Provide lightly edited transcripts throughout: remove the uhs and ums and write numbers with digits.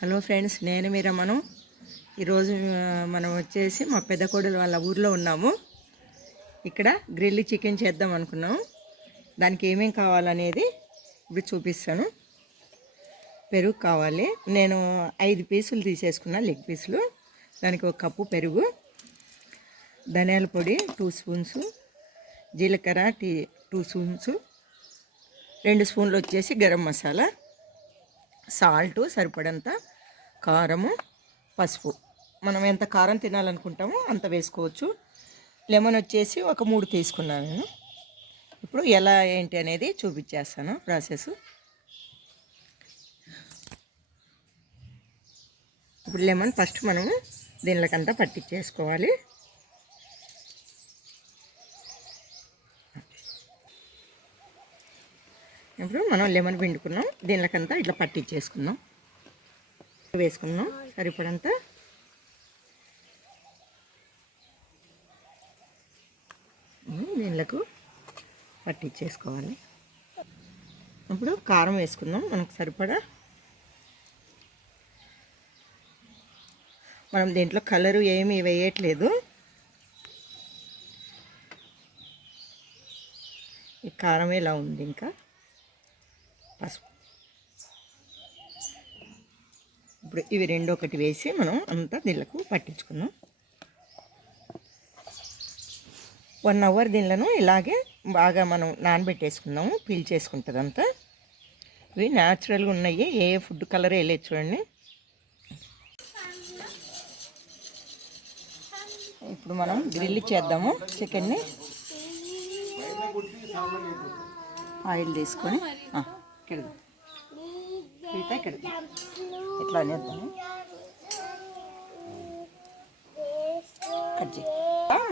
Hello friends, నేను మీ రమను. ఈరోజు మనం వచ్చేసి మా పెద్ద కోడలు వాళ్ళ ఊర్లో ఉన్నాము. ఇక్కడ గ్రిల్ చికెన్ చేద్దాం అనుకున్నాము. దానికి ఏమేం కావాలనేది ఇప్పుడు చూపిస్తాను. పెరుగు కావాలి. నేను 5 పీసులు తీసేసుకున్నా, లెగ్ పీసులు. దానికి 1 కప్పు పెరుగు, ధనియాల పొడి 2 స్పూన్స్, జీలకర్ర 2 స్పూన్స్, 2 స్పూన్లు వచ్చేసి గరం మసాలా, సాల్ట్ సరిపడంత, కారము, పసుపు. మనం ఎంత కారం తినాలనుకుంటామో అంత వేసుకోవచ్చు. లెమన్ వచ్చేసి 3 తీసుకున్నాను నేను. ఇప్పుడు ఎలా ఏంటి అనేది చూపించేస్తాను ప్రాసెస్. ఇప్పుడు లెమన్ ఫస్ట్ మనము దీనికంతా పట్టించేసుకోవాలి. ఇప్పుడు మనం లెమన్ పిండుకున్నాం, దీనికంతా ఇట్లా పట్టించేసుకుందాం. వేసుకున్నాం సరిపడంత. దీనిలకు పట్టించేసుకోవాలి. ఇప్పుడు కారం వేసుకుందాం మనకు సరిపడా. మనం దీంట్లో కలరు ఏమీ వేయట్లేదు. ఈ కారం ఇలా ఉంది. ఇంకా పసుపు. ఇప్పుడు ఇవి 2 ఒకటి వేసి మనం అంతా దీళ్ళకు పట్టించుకుందాం. 1 అవర్ దీనిలను ఇలాగే బాగా మనం నానబెట్టేసుకుందాము. పీల్చేసుకుంటుంది అంతా. ఇవి న్యాచురల్గా ఉన్నాయి, ఏ ఫుడ్ కలర్ వేయలేదు చూడండి. ఇప్పుడు మనం గ్రిల్ చేద్దాము చికెన్ని. ఆయిల్ తీసుకొని ఇక్కడ ఇట్లా అనేద్దాము. కజ్జి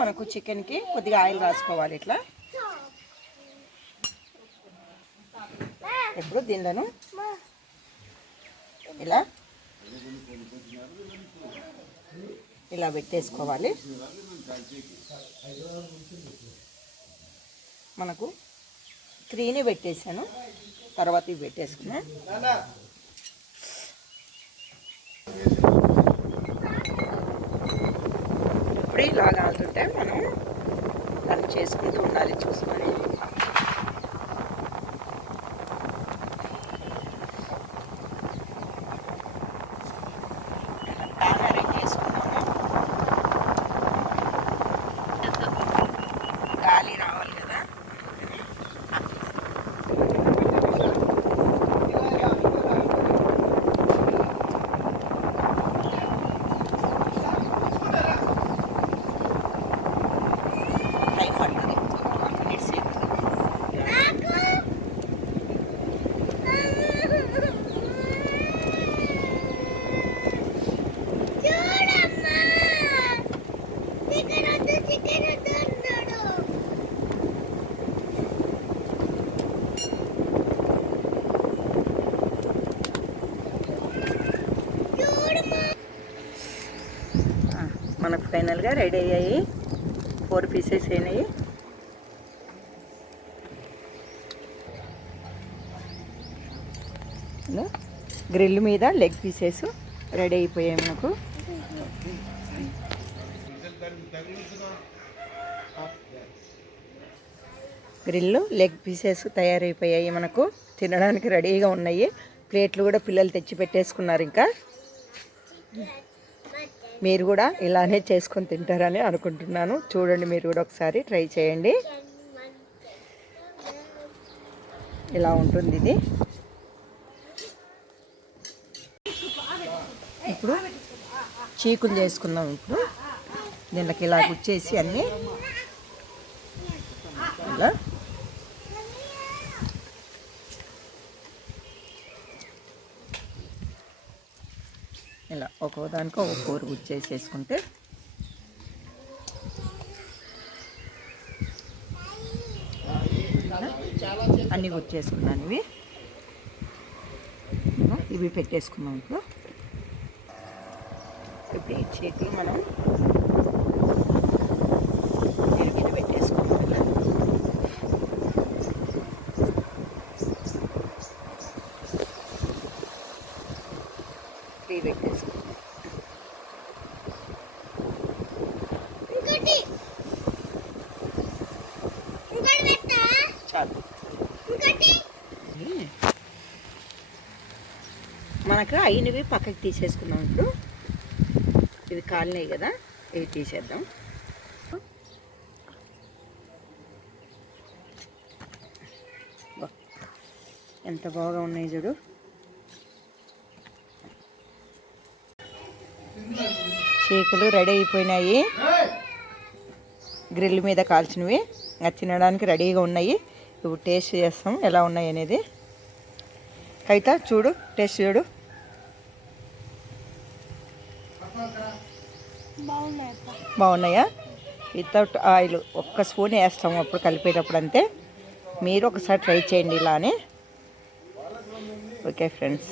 మనకు చికెన్కి కొద్దిగా ఆయిల్ రాసుకోవాలి ఇట్లా. ఇప్పుడు దీనిలను ఇలా పెట్టేసుకోవాలి. మనకు 3ని పెట్టేసాను, తర్వాత ఇవి పెట్టేసుకున్నా. ఇప్పుడు ఇలా కాలుతుంటే మనం దాన్ని చేసుకుంటూ ఉండాలి చూసుకొని. గాలి రావాలి కదా. టైం పడుతుంది. మనకు ఫైనల్గా రెడీ అయ్యాయి. 4 పీసెస్ అయినాయి. గ్రిల్ మీద లెగ్ పీసెస్ రెడీ అయిపోయాయి మనకు. గ్రిల్ లెగ్ పీసెస్ తయారైపోయాయి మనకు. తినడానికి రెడీగా ఉన్నాయి. ప్లేట్లు కూడా పిల్లలు తెచ్చి పెట్టేసుకున్నారు. ఇంకా మీరు కూడా ఇలానే చేసుకొని తింటారని అనుకుంటున్నాను. చూడండి, మీరు కూడా ఒకసారి ట్రై చేయండి. ఇలా ఉంటుంది ఇది. ఇప్పుడు చీకులు చేసుకుందాం. ఇప్పుడు దీనికి ఇలా గుచ్చేసి అన్నీ ఇలా ఇలా ఒక్కోదానికి ఒక కూర గుచ్చేసేసుకుంటే అన్నీ గుచ్చేసుకున్నాను. ఇవి పెట్టేసుకున్నాం. ఇప్పుడు ఈ చీకులు మనం దీని మీద పెట్టేసుకున్నాం. ఇలా చెయ్యి పెట్టేసి చాలు. మనకు అయినవి పక్కకి తీసేసుకుందాం. ఇప్పుడు ఇవి కాలినాయి కదా, ఇవి తీసేద్దాం. ఎంత బాగా ఉన్నాయి చూడు. షేకులు రెడీ అయిపోయినాయి, గ్రిల్ మీద కాల్చినవి. తినడానికి రెడీగా ఉన్నాయి. ఇప్పుడు టేస్ట్ చేస్తాం ఎలా ఉన్నాయి అనేది. కవిత చూడు, టేస్ట్ చూడు. బాగున్నాయా? వితౌట్ ఆయిల్ ఒక్క స్పూన్ వేస్తాము అప్పుడు కలిపేటప్పుడు, అంతే. మీరు ఒకసారి ట్రై చేయండి ఇలానే. Okay friends.